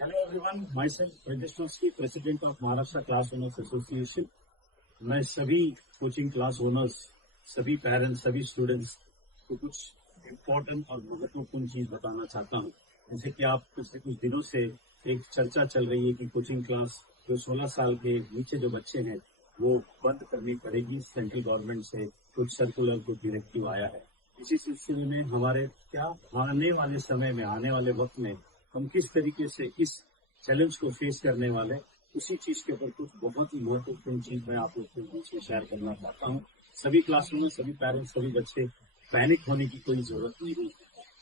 Hello everyone, myself Pradyush, President of Maharashtra Class Owners Association। मैं सभी coaching class owners, सभी parents, सभी students को कुछ इम्पोर्टेंट और महत्वपूर्ण चीज बताना चाहता हूँ। जैसे कि आप पिछले कुछ दिनों से एक चर्चा चल रही है कि कोचिंग क्लास जो 16 साल के नीचे जो बच्चे हैं वो बंद करनी पड़ेगी। सेंट्रल गवर्नमेंट से कुछ सर्कुलर, कुछ डायरेक्टिव आया है। इसी सिलसिले में हमारे क्या आने वाले समय में, आने वाले वक्त में हम किस तरीके से इस चैलेंज को फेस करने वाले, उसी चीज के ऊपर कुछ बहुत ही महत्वपूर्ण चीज मैं आप लोग के बीच में शेयर करना चाहता हूँ। सभी क्लासरूम में सभी पेरेंट्स, सभी बच्चे पैनिक होने की कोई जरूरत नहीं है।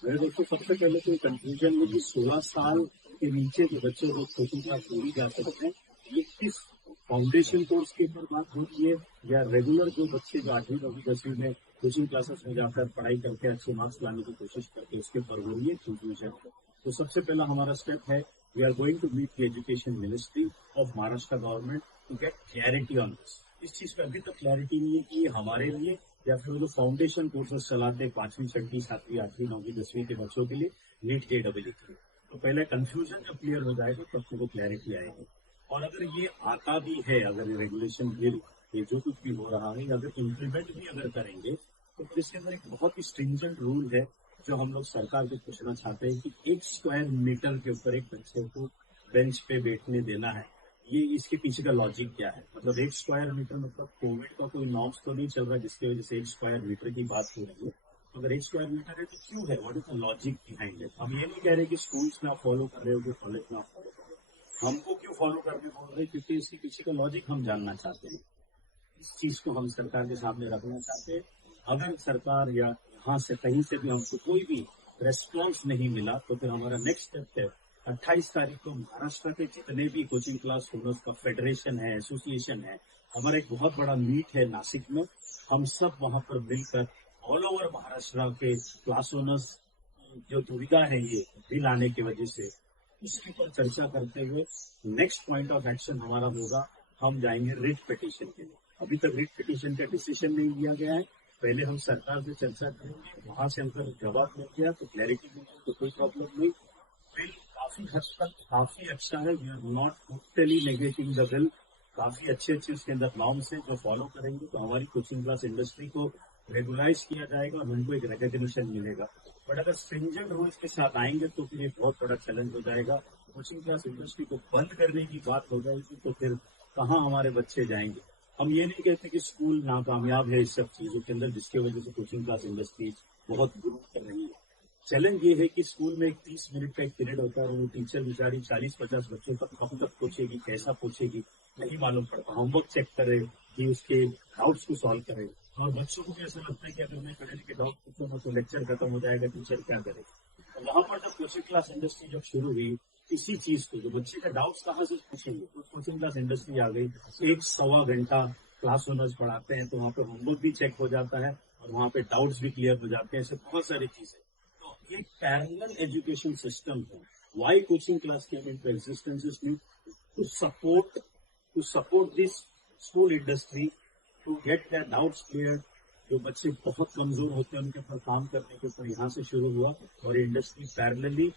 मेरे दोस्तों, सबसे पहले तो कंफ्यूजन में कि 16 साल के नीचे के बच्चों को कोचिंग क्लास पूरी जा सकते हैं, ये किस फाउंडेशन कोर्स के ऊपर बात हो रही है या रेगुलर जो बच्चे जो 8वीं 9वीं 10वीं में कोचिंग क्लासेस में जाकर पढ़ाई करके अच्छे मार्क्स लाने की कोशिश करके उसके ऊपर हो रही है कंफ्यूजन। तो सबसे पहला हमारा स्टेप है, we are going to meet the education ministry of Maharashtra government to get clarity on this. इस चीज पे अभी तक क्लैरिटी नहीं है कि ये हमारे लिए या फिर जो फाउंडेशन कोर्सेस चलाते हैं 5वीं 6वीं 7वीं 8वीं 9वीं 10वीं के बच्चों के लिए नीट JEE की। तो पहले कंफ्यूजन जब क्लियर हो जाएगा तब तो वो क्लैरिटी आएगी। और अगर ये आता भी है, अगर ये रेगुलेशन बिल, ये जो कुछ भी हो रहा है, अगर इम्प्लीमेंट भी अगर करेंगे तो फिर इसके अंदर एक बहुत ही स्ट्रिंजेंट रूल है जो हम लोग सरकार को पूछना चाहते हैं कि 1 स्क्वायर मीटर के ऊपर एक बच्चे को बेंच पे बैठने देना है। ये इसके पीछे का लॉजिक क्या है? मतलब 1 स्क्वायर मीटर मतलब कोविड का कोई नॉर्म्स तो नहीं चल रहा जिसकी वजह से 1 स्क्वायर मीटर की बात हो रही है। अगर 1 स्क्वायर मीटर है तो क्यों है? What is the logic behind it? हम ये नहीं कह रहे कि स्कूल्स में आप फॉलो कर रहे हो कि कॉलेज में आप फॉलो कर रहे हो। हमको क्यों फॉलो करने बोल रहे हैं? क्योंकि इसके पीछे का लॉजिक हम जानना चाहते हैं। इस चीज को हम सरकार के सामने रखना चाहते हैं। अगर सरकार या यहाँ से कहीं से भी हमको कोई भी रेस्पॉन्स नहीं मिला तो फिर हमारा नेक्स्ट स्टेप है, 28 तारीख को महाराष्ट्र के जितने भी कोचिंग क्लास ओनर्स का फेडरेशन है, एसोसिएशन है, हमारा एक बहुत बड़ा मीट है नासिक में। हम सब वहां पर मिलकर ऑल ओवर महाराष्ट्र के क्लास ओनर्स जो दुविधा है ये बिल आने की वजह से, इसके ऊपर चर्चा करते हुए नेक्स्ट पॉइंट ऑफ एक्शन हमारा होगा, हम जाएंगे रिट पिटीशन के लिए। अभी तक रिट पिटीशन का डिसीजन नहीं लिया गया है। पहले हम सरकार से चर्चा करेंगे, वहां से हमको जवाब मिल गया तो क्लैरिटी मिली तो कोई प्रॉब्लम नहीं। बिल काफी हद तक काफी अच्छा है। We are not totally negating the bill. काफी अच्छे उसके अंदर नॉर्म्स है जो फॉलो करेंगे तो हमारी कोचिंग क्लास इंडस्ट्री को रेगुलाइज किया जाएगा और उनको एक रिकग्निशन मिलेगा। बट अगर स्ट्रिंजेंट रूल्स के साथ आएंगे तो फिर ये बहुत बड़ा चैलेंज हो जाएगा। कोचिंग क्लास इंडस्ट्री को बंद करने की बात हो जाएगी तो फिर कहाँ हमारे बच्चे जाएंगे? हम ये नहीं कहते कि स्कूल नाकामयाब है इस सब चीजों के अंदर जिसकी वजह से कोचिंग क्लास इंडस्ट्री बहुत ग्रो कर रही है। चैलेंज ये है कि स्कूल में एक 30 मिनट का एक पीरियड होता है और वो टीचर बेचारी 40-50 बच्चों तक कब तक पूछेगी, कैसा पूछेगी, नहीं मालूम पड़ता। होमवर्क चेक करे कि उसके डाउट्स को सॉल्व करे। और बच्चों को भी ऐसा लगता है कि अगर मैं खड़े के डाउट पूछूंगा तो लेक्चर खत्म हो जाएगा, टीचर क्या करेगा। तो वहां पर जब कोचिंग क्लास इंडस्ट्री जब शुरू हुई, इसी चीज को, जो बच्चे का डाउट्स कहाँ से पूछेंगे, तो कोचिंग क्लास इंडस्ट्री आ गई। 1-1.25 घंटा क्लास ओनर्स पढ़ाते हैं तो वहाँ पे होमवर्क भी चेक हो जाता है और वहाँ पे डाउट्स भी क्लियर हो जाते हैं। ऐसे बहुत सारी चीजें। तो एक पैरेलल एजुकेशन सिस्टम है। Why coaching class came into existence is new to support this school industry to get their doubts clear. जो बच्चे बहुत कमजोर होते हैं उनके ऊपर काम करने के ऊपर यहाँ से शुरू हुआ और इंडस्ट्री पैरेलली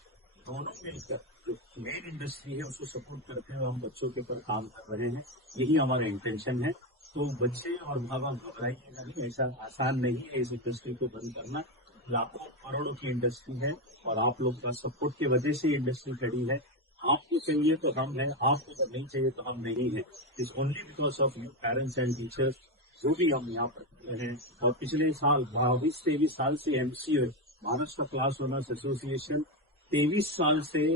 दोनों मिलकर जो मेन इंडस्ट्री है उसको सपोर्ट करते हुए हम बच्चों के ऊपर काम कर रहे हैं। यही हमारा इंटेंशन है। तो बच्चे और माँ बाप घबराइएगा नहीं, ऐसा आसान नहीं है इस इंडस्ट्री को बंद करना। लाखों करोड़ों की इंडस्ट्री है और आप लोग का सपोर्ट की वजह से इंडस्ट्री खड़ी है। आपको चाहिए तो हम हैं, आपको अगर नहीं चाहिए तो हम नहीं है। It's only because of you parents and teachers जो भी हम यहाँ पर हैं। और पिछले साल 22-23 साल से MCA Maharashtra class owners association 23 साल से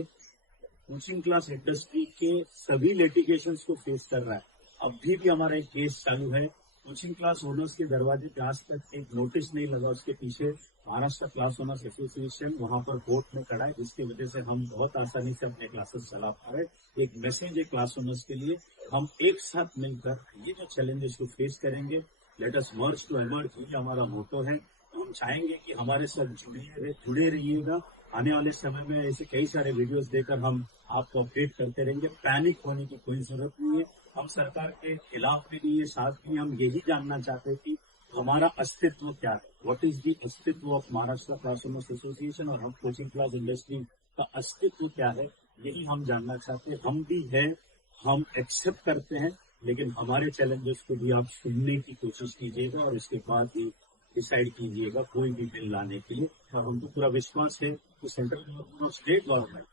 कोचिंग क्लास इंडस्ट्री के सभी लिटिगेशंस को फेस कर रहा है। अभी भी हमारा एक केस चालू है। कोचिंग क्लास ओनर्स के दरवाजे पे आज तक एक नोटिस नहीं लगा। उसके पीछे महाराष्ट्र क्लास ओनर्स एसोसिएशन वहां पर कोर्ट में खड़ा है, जिसकी वजह से हम बहुत आसानी से अपने क्लासेस चला पा रहे हैं। एक मैसेज है क्लास ओनर्स के लिए, हम एक साथ मिलकर ये जो चैलेंजेस को फेस करेंगे। Let us merge to emerge, ये हमारा मोटो है। हम चाहेंगे कि हमारे साथ जुड़े रहिएगा। आने वाले समय में ऐसे कई सारे वीडियोस देकर हम आपको अपडेट करते रहेंगे। पैनिक होने की कोई जरूरत नहीं है। हम सरकार के खिलाफ भी नहीं है, साथ भी हम यही जानना चाहते हैं कि हमारा अस्तित्व क्या है, व्हाट इज दी अस्तित्व of Maharashtra class owners association और हम कोचिंग क्लास इंडस्ट्री का अस्तित्व क्या है। यही हम जानना चाहते हैं। हम भी है, हम एक्सेप्ट करते हैं, लेकिन हमारे चैलेंजेस को भी आप सुनने की कोशिश कीजिएगा और इसके बाद ही डिसाइड कीजिएगा कोई भी बिल लाने के लिए। और हमको पूरा विश्वास है कि सेंट्रल गवर्नमेंट और स्टेट गवर्नमेंट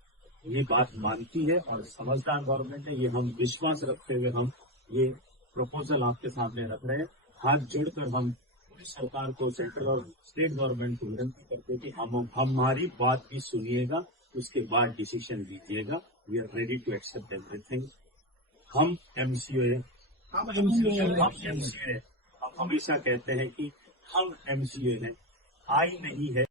ये बात मानती है और समझदार गवर्नमेंट है। ये हम विश्वास रखते हुए हम ये प्रपोजल आपके सामने रख रहे हैं। हाथ जोड़कर हम पूरी सरकार को, सेंट्रल और स्टेट गवर्नमेंट को विनती करते हैं कि हम हमारी बात भी सुनिएगा, उसके बाद डिसीजन लीजिएगा। We are ready to accept everything. हम एमसीओ हम हमेशा कहते हैं कि हम एमसीओ हैं, आई नहीं है।